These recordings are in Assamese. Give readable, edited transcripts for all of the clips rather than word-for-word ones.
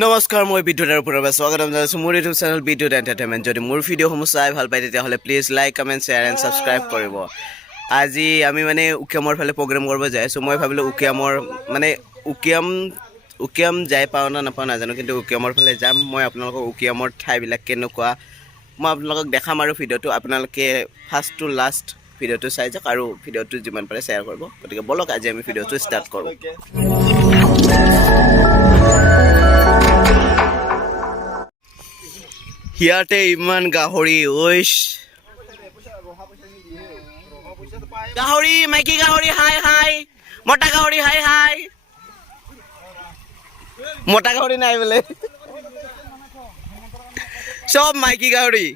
নমস্কাৰ মই বিদ্যুতৰ পুনৰবাৰ স্বাগতম জনাইছোঁ মোৰ ইউটিউব চেনেল বিদ্যুৎ এণ্টাৰটেইনমেণ্ট। যদি মোৰ ভিডিঅ'সমূহ চাই ভাল পায় তেতিয়াহ'লে please like comment share and subscribe কৰিব। আজি আমি মানে উকিয়ামৰ ফালে প্ৰগ্ৰেম কৰিব যাই আছোঁ। মই ভাবিলোঁ উকিয়াম যাই পাওঁ না নাপাওঁ নাজানো, কিন্তু উকিয়ামৰ ফালে যাম। মই আপোনালোকক উকিয়ামৰ ঠাইবিলাক কেনেকুৱা মই আপোনালোকক দেখাম আৰু ভিডিঅ'টো আপোনালোকে ফাৰ্ষ্ট টু লাষ্ট ভিডিঅ'টো চাই যাওক আৰু ভিডিঅ'টো যিমান পাৰে শ্বেয়াৰ কৰিব। গতিকে ব'লক আজি আমি ভিডিঅ'টো ষ্টাৰ্ট কৰোঁ। ইয়াতে ইমান গাহৰি ঐশ গাহৰি মাইকী গাহৰি হাই হাই মতা গাহৰি হাই হাই মতা গাহৰি নাই বোলে সব মাইকী গাহৰি।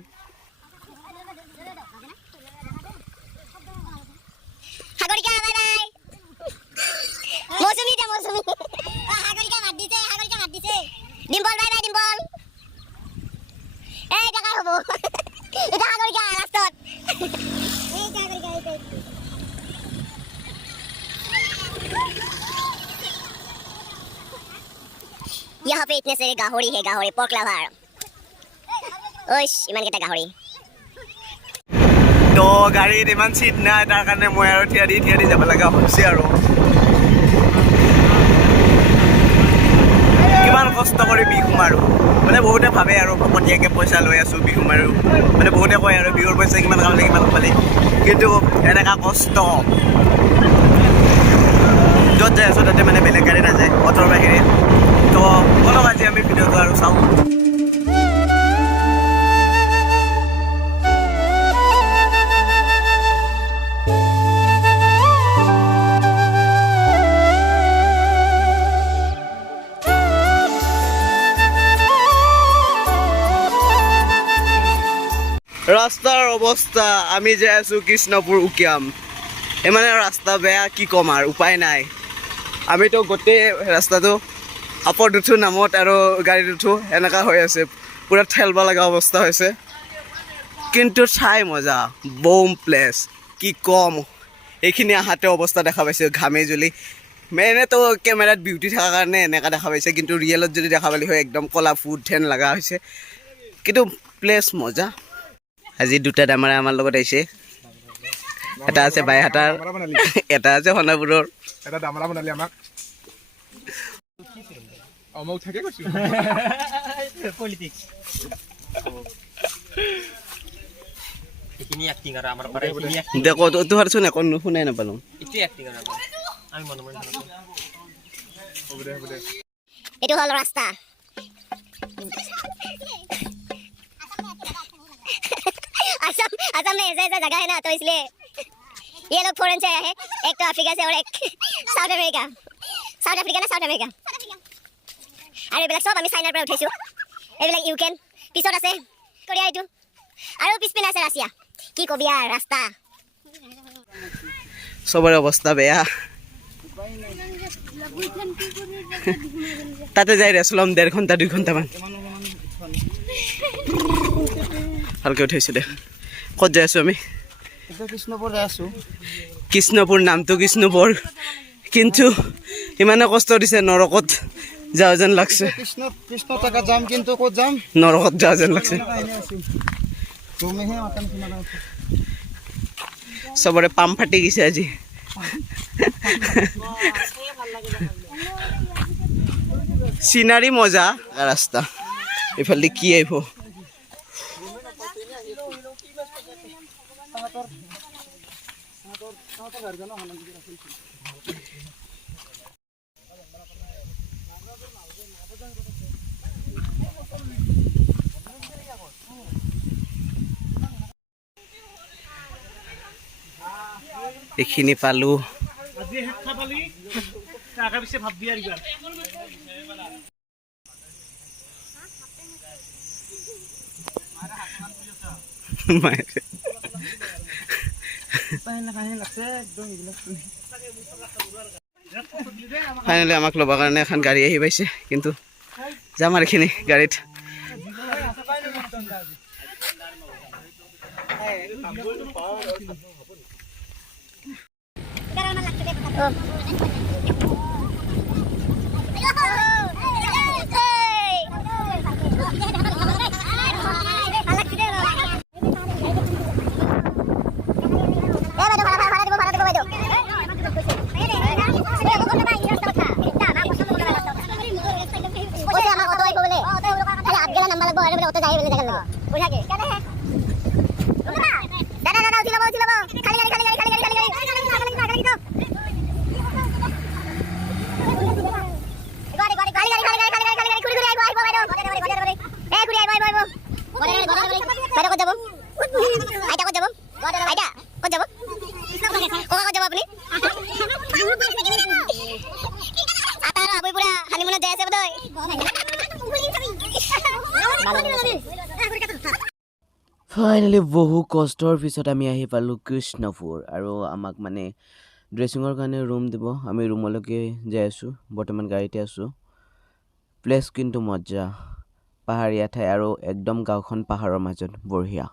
ডিম্পল বাই বাই ডিম্পল এই জায়গা হবো এটা আগরিকা রাস্তাত এই জায়গা এই यहाँ पे इतने सारे गाहरी है, गाहरी पोर्क लवर ओश इमान केटा गाहरी तो गाड़ीत इमान सीट নাই তাৰ কাৰণে মই আৰু থিয়া দি যাব লগা হৈছে আৰু কিমান কষ্ট কৰি বিহু মাৰো। মানে বহুতে ভাবে আৰু ভকতীয়াকে পইচা লৈ আছো বিহু মাৰো, মানে বহুতে কয় আৰু বিহুৰ পইচা কিমান কামলে কিমান পালে, কিন্তু এনেকা কষ্ট য'ত যাই আছো তাতে মানে বেলেগ গাড়ী নাযায় অটোৰ বাহিৰে। তো বলক আজি আমি ভিডিঅ'টো আৰু চাওঁ। ৰাস্তাৰ অৱস্থা আমি যাই আছো কৃষ্ণপুৰ উকিয়াম। এই মানে ৰাস্তা বেয়া, কি ক'ম আৰু উপায় নাই। আমিতো গোটেই ৰাস্তাটো আপত উঠো নামত আৰু গাড়ীত উঠো, এনেকুৱা হৈ আছে, পূৰা ঠেলব লগা অৱস্থা হৈছে। কিন্তু ঠাই মজা, বম প্লেচ, কি ক'ম। এইখিনি আহাতে অৱস্থা দেখা পাইছোঁ ঘামে জুলি। এনেতো কেমেৰাত বিউটি থকাৰ কাৰণে এনেকুৱা দেখা পাইছে, কিন্তু ৰিয়েলত যদি দেখা পালি হয় একদম কলা ফুট ঠেন লগা হৈছে। কিন্তু প্লেচ মজা। আজি দুটা দামাৰা আমাৰ লগত আহিছে, এটা আছে বাইহাটাৰ, এটা আছে সোণাপুৰৰ। এটা দামৰা বনালি আমাক অমক থাকে কৈছো পলিটিক্স এখিনি অ্যাক্টিং আৰু আমাৰ পৰা এখিনি অ্যাক্টিং দেখো তো হাৰছো না কোন শুনাই না পালো এটি অ্যাক্টিং আৰু আমি মনে মনে হবে দে এটো হল রাস্তা असम में ऐसा ऐसा जगह है ना, तो इसलिए ये लोग फॉरेन से आए हैं। एक तो अफ्रीका से और एक साउथ अफ्रीका আৰু এইবিলাক সব আমি চাইনাৰ পৰা উঠাইছো। এইবিলাক ইউক্ৰেইন পিছত আছে কোৰিয়া, এইটো আৰু পিছপিনে আছে ৰাছিয়া। কি কবি আৰু ৰাস্তা সবৰে অৱস্থা বেয়া। তাতে যাই ৰেষ্ট ল'ম 1.5 ঘণ্টা 2 ঘণ্টামান। ভালকৈ উঠাইছো দে। ক'ত যাই আছো আমি? কৃষ্ণপুৰ যাই আছো। কৃষ্ণপুৰ নামটো কৃষ্ণপুৰ, কিন্তু ইমানে কষ্ট দিছে, নৰকত যাওঁ যেন লাগছে। কৃষ্ণ টাকা যাম, কিন্তু ক'ত যাম? নৰকত যাওঁ যেন লাগছে। চবৰে পাম ফাটি গৈছে আজি। চিনাৰী মজা, ৰাস্তা এইফালে কি আহিব। এইখিনি পালো। ফাইনেলি আমাক ল'বৰ কাৰণে এখন গাড়ী আহি পাইছে, কিন্তু যাম আৰু এইখিনি গাড়ীত। ঘৰে বোলে অত যায় বোলে জাগা লগ বঢ়িয়াকে কেনে হে দাদা দাদা উঠি লব খালি গাড়ী গাড়ী ফাইনেলি বহু কষ্টৰ পিছত আমি আহি পালোঁ কৃষ্ণপুৰ আৰু আমাক মানে ড্ৰেছিঙৰ কাৰণে ৰুম দিব আমি ৰুমলৈকে যাই আছোঁ বৰ্তমান গাড়ীতে আছোঁ প্লেচ কিন্তু মজা পাহাৰীয়া ঠাই আৰু একদম গাঁওখন পাহাৰৰ মাজত বঢ়িয়া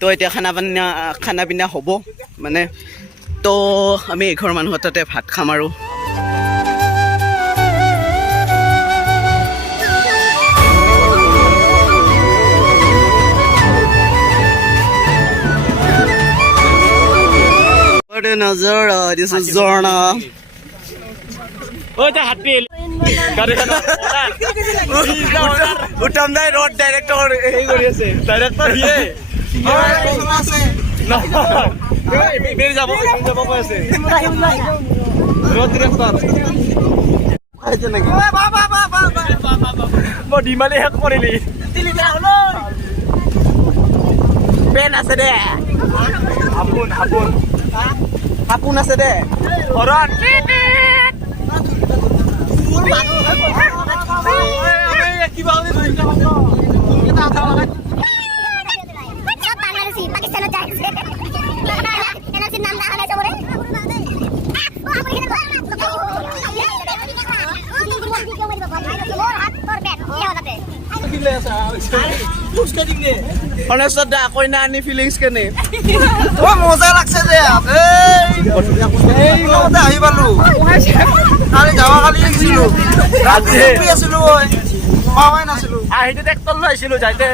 তো এতিয়া খানা পিনা হ'ব মানে তো আমি এঘৰ মানুহৰ তাতে ভাত খাম আৰু নজৰ দিছ জৰ্ণা উত্তম দাই ৰড ডাইৰেক্টৰ হেৰি কৰি আছে ডাইৰেক্টৰ হিয়ে ডিমালি শেষ কৰিলি পেন আছে দে হাপোন আছে দে ঘৰত কিবা পাকিস্তানত যায় এনার্জির নাম না হলে চবরে কইনা আনি ফিলিংস কেনে মজা লাগছে যে আহি পালো কালি যাবা কালি আহিছিলো ৰাতি আছিলো পাৱাই নাছিলো আহিতে ট্ৰেক্টৰ লৈ আহিছিলো যাইতে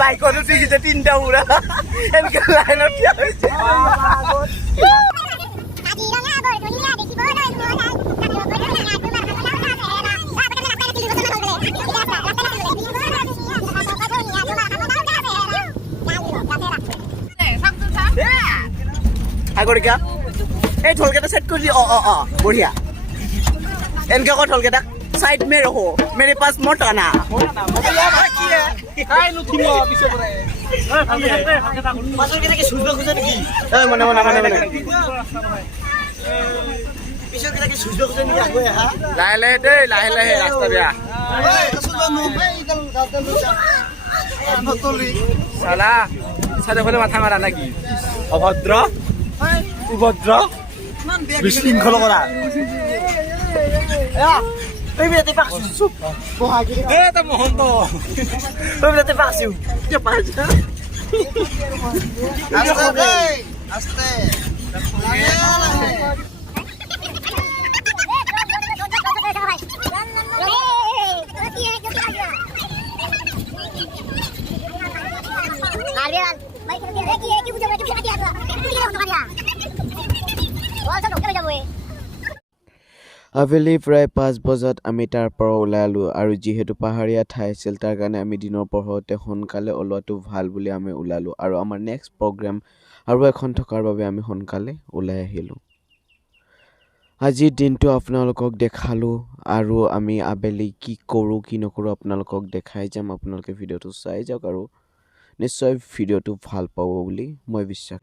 বাইকত উঠিছে তিনিটা উৰা এনেকে লাইনত থিয়া হৈছে আগৰিকা এই ঢোলকেইটা সেট কৰি দি বঢ়িয়া এনেকে আকৌ ঢোলকেইটা साइड में रहो मेरे पास मोटा ना পাছৰ কেনেকে চুৰিব খোজে নেকি মনে মনে মনে মনে পিছৰ কেনেকে চুৰিব খোজে নেকি আগুৱাই আহা লাহে লাহে দেই লাহে লাহে ৰাস্তা বেয়া চালা চাৰিওফালে মাথা মাৰা নেকি অভদ্ৰ সুভদ্ৰ বিশৃংখল কৰা মহন্ত আবেলি প্ৰায় 5 বজাত আমি তাৰ পৰা ওলালোঁ আৰু যিহেতু পাহাৰীয়া ঠাই আছিল তাৰ কাৰণে আমি দিনৰ পোহৰতে সোনকালে ওলোৱাটো ভাল বুলি আমি ওলালোঁ আৰু আমাৰ নেক্সট প্ৰগ্ৰেম আৰু এখন থকাৰ বাবে আমি সোনকালে ওলাই আহিলোঁ আজিৰ দিনটো আপোনালোকক দেখালোঁ আৰু আমি আবেলি কি কৰোঁ কি নকৰোঁ আপোনালোকক দেখাই যাম আপোনালোকে ভিডিঅ'টো চাই যাওক আৰু নিশ্চয় ভিডিঅ'টো ভাল পাব বুলি মই বিশ্বাস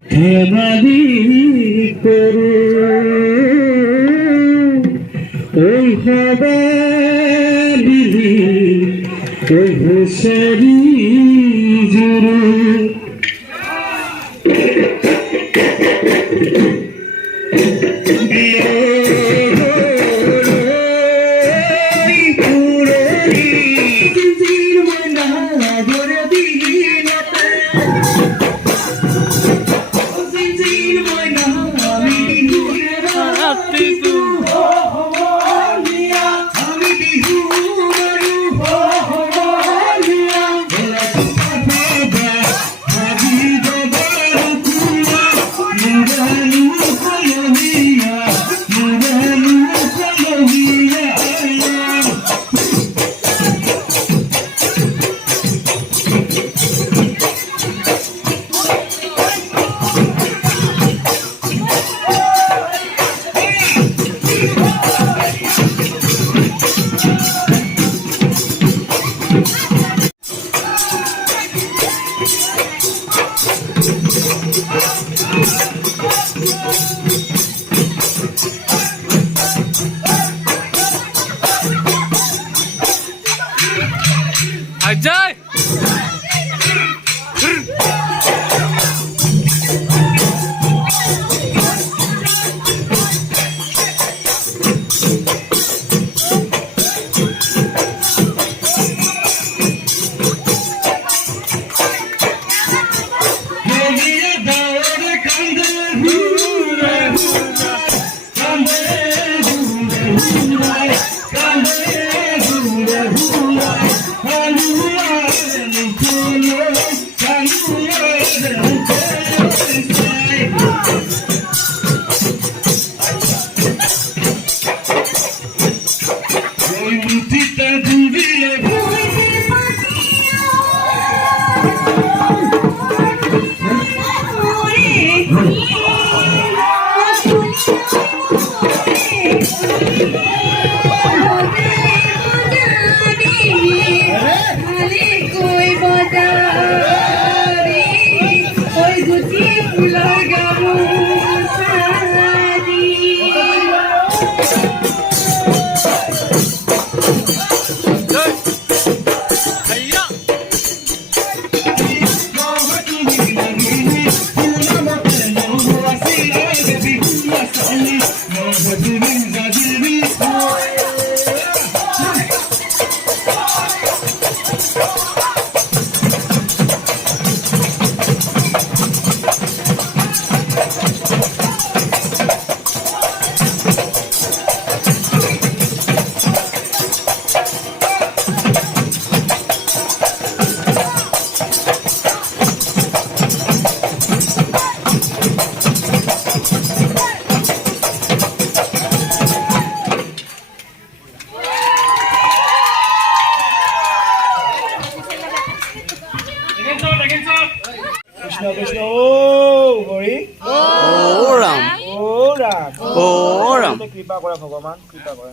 Ajay! Krishna Krishna oh Hori Oh Ram oh Ram Oh Ram কৃপা কৰা ভগৱান কৃপা কৰা